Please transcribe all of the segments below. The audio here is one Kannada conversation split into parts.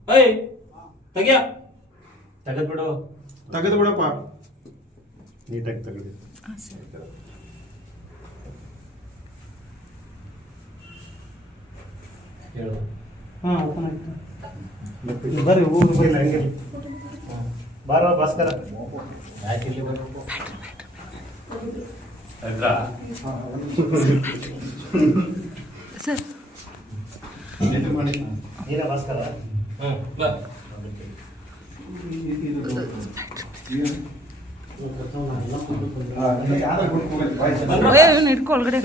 ಏಯ್ ತೆಗಿಯ ತೆಗೆದ್ಬಿಡು. ತೆಗೆದು ಬಿಡಪ್ಪ, ನೀಟಾಗಿ ತೆಗೆದು. ಹೇಳು. ಹಾಂ ಓಪನ್ ಆಯ್ತು. ಬರ್ರಿ ಹೋಗಿ ಬರ್ರಿ ಹಂಗೆ ಬಾರ ಭಾಸ್ಕರ. ಯಾಕೆ ಇಲ್ಲಿ ಬರ್ಬೇಕು? ಸರ್ ನೀನ ಭಾಸ್ಕರ. ಬಾ. ಇವ್ನು ಇಟ್ಕೊ ಒಳಗಡೆ.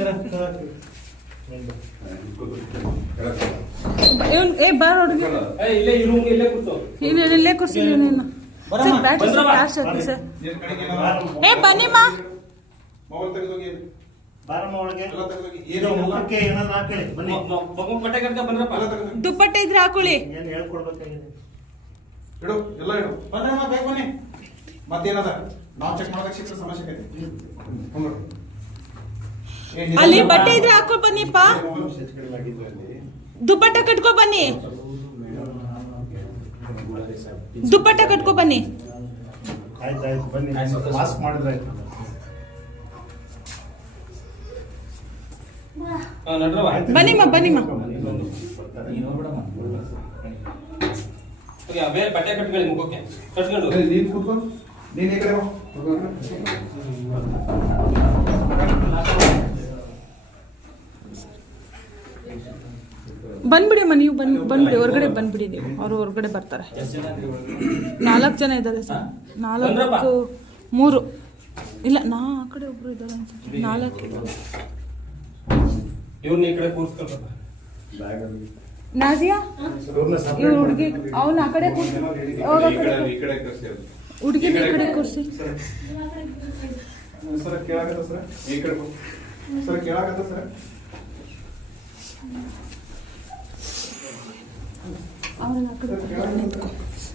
ಬಾರ ಹುಡುಗಿ. ಏಯ್ ಇಲ್ಲೇ ಈ ರೂಮ್ಗೆ ಇಲ್ಲೇ ಕೂರ್ಚೋ. ಇಲ್ಲೇ ಕೂರ್ಸಿಲ್ಲ ನೀನು. ಸರ್ ಬ್ಯಾಟ್ರಿ ಸ್ವಲ್ಪ ಫ್ಲಾಶ್ ಹಾಕಿ ಸರ್. ಬನ್ನಿಮ್ಮ. ಮೊಬೈಲ್ ತೆಗೆದೋಗಿ, ಬಾರಮ್ಮ ಒಳಗೆ. ಎಲ್ಲ ತೆಗೆದೋಗಿ. ಇದು ಮುಖಕ್ಕೆ ಏನಾದ್ರು ಹಾಕೊಳ್ಳಿ ಬನ್ನಿ. ಮಗು ಬಟ್ಟೆ ಕಟ್ಕ ಬಂದ್ರಪ್ಪ. ಎಲ್ಲ ತೆಗೆದು ದುಪ್ಪಟ್ಟೆ ಇದ್ರೆ ಹಾಕೊಳ್ಳಿ. ಏನು ಹೇಳ್ಕೊಡ್ಬೇಕಾಗಿದೆ. ಇಡು, ಎಲ್ಲ ಇಡು. ಬಂದ್ರಮ್ಮ, ಬೇಗ ಬನ್ನಿ. ಮತ್ತೇನದ ನಾವು ಚೆಕ್ ಮಾಡೋದಕ್ಕೆ ಸಿಕ್ಕ ಸಮಸ್ಯೆ ಐತಿ. ಅಲ್ಲಿ ಬಟ್ಟೆ ಇದ್ರೆ ಹಾಕೊಂಡು ಬನ್ನಿಪ್ಪ. ದುಪ್ಪಟ್ಟೆ ಕಟ್ಕೊ ಬನ್ನಿ. ದುಪ್ಪಟ್ಟೆ ಕಟ್ಕೊ ಬನ್ನಿ. ಆಯ್ತು ಆಯ್ತು ಬನ್ನಿ. ಮಾಸ್ಕ್ ಮಾಡಿದ್ರೆ ಆಯ್ತು. ನಡ್ರವ. ಬನ್ನಿಮ್ಮ ಬನ್ನಿಮ್ಮ. ಬೇರೆ ಬಟ್ಟೆ ಕಟ್ಕೊಳ್ಳಿ ಮುಖಕ್ಕೆ ಕಟ್ಕೊಂಡು. ನೀನ್ ಕೂತ್ಕೊ, ನೀನ್ ಈ ಕಡೆ ಬಂದ್ಬಿಡಿಮ್ಮ ನೀವು ಬಂದ್ಬಿಡಿ ಹೊರಗಡೆ ಬಂದ್ಬಿಡಿ ನೀವು. ಅವರು ಹೊರಗಡೆ ಬರ್ತಾರೆ. 4 ಜನ ಇದ್ದಾರೆ ಸರ್. 4 3 ಇಲ್ಲ ನಾ ಆ ಕಡೆ ಒಬ್ರು ಇದ್ದಾರೆ ಅನ್ಸುತ್ತೆ. 4 ಇವ್ರನ್ನ ಈ ಕಡೆ ಕೂರ್ಸ್ಕೊಳ್ಬೇಕು. ನಾಜಿಯಾ ಇವ್ರು ಹುಡುಗಿ ಅವನ ಆ ಕಡೆ ಕೂರ್ಸಿ. ಹುಡುಗಿ ಈ ಕಡೆ ಕೂರ್ಸಿ. ಸರ್ ಕೇಳಾಕತ್ತ ಸರ್, ಈ ಕಡೆ ಸರ್ ಕೇಳಾಕತ್ತ ಸರ್. ಅವ್ರನ್ನ ಆ ಕಡೆ ನಿಂತ್ಕೊ.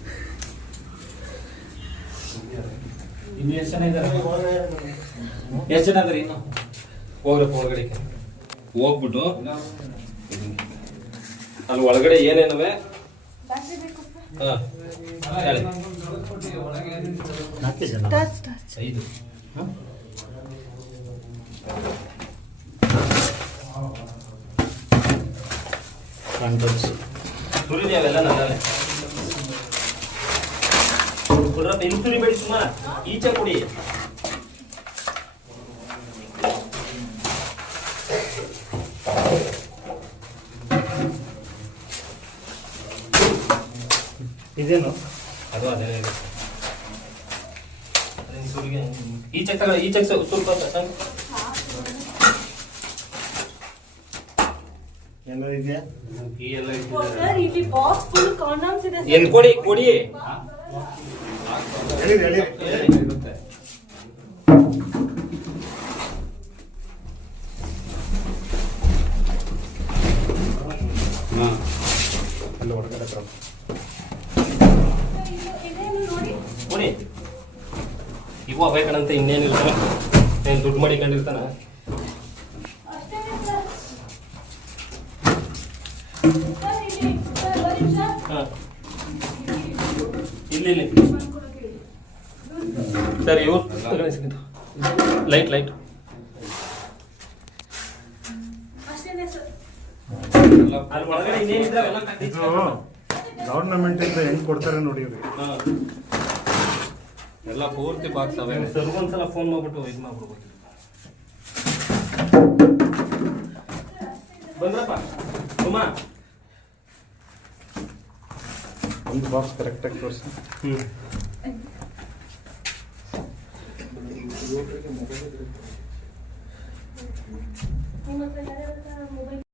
ಇನ್ನು ಎಷ್ಟು ಜನ ಇದ್ದಾರೆ? ಎಷ್ಟು ಜನ ಅಂದ್ರೆ ಇನ್ನು ಹೋಗ್ರಪ್ಪ ಒಳಗಡೆ. ಹೋಗ್ಬಿಟ್ಟು ಅಲ್ಲಿ ಒಳಗಡೆ ಏನೇನವೆ ಹೇಳಿ. 4 ಜನ. 5 ಸುರಿದಿ ಅವೆಲ್ಲ ನಲ್ಲೇ ಕುಡ್ರಪ್ಪ. ಇಲ್ಲಿ ಸುರಿಬೇಡಿ, ಸುಮ್ಮ ಈಚೆ ಕುಡಿ. ಇದೇನು ಅದು ಅದೇನೇ ಇದೆ. ಸುರಿಗೆ ಈಚೆ ತಗ, ಈಚೆ ಸ್ವಲ್ಪ ಎಲ್ಲ ಇದೆಯಾ? ಈ ಎಲ್ಲ ಸರ್ ಇಲ್ಲಿ ಬಾಕ್ಸ್ ಫುಲ್ ಕಾಂಡಮ್ಸ್ ಇದೆ ಸರ್. ಏನು ಕೊಡಿ ಕೊಡಿ. ಹೇಳಿರಿ ಹೇಳಿ. ಅಲ್ಲಿ ಹೊರಗಡೆ ಬರೋ ಕೊಡಿ. ಇವು ಬೇಕಂತ ಇನ್ನೇನಿಲ್ಲ. ಏನು ದುಡ್ಡು ಮಾಡಿಕೊಂಡಿರ್ತಾನ. ಇಲ್ಲಿ ಇಲ್ಲಿ ಸರ್ ಇವು ಲೈಟ್ ಲೈಟ್ ಅಲ್ಲಿ ಒಳಗಡೆ ಇನ್ನೇನಿದ್ರೆ ಅವೆಲ್ಲ ಇದು ಗವರ್ನಮೆಂಟ್ ಇಂದ ಹೆಂಗ್ ಕೊಡ್ತಾರೆ ನೋಡಿ ಇವ್ರಿಗೆ. ಎಲ್ಲ ಪೂರ್ತಿ ಬಾಕ್ಸ್ ಅವೆ. ಸರ್ ಒಂದ್ಸಲ ಫೋನ್ ಮಾಡ್ಬಿಟ್ಟು ಇದು ಮಾಡ್ಬಿಡ್ಬೋದು. ಬಂದ್ರಪ್ಪ ಸುಮ್ಮ ಒಂದು ಬಾಕ್ಸ್ ಕರೆಕ್ಟಾಗಿ ತೋರಿಸಿ.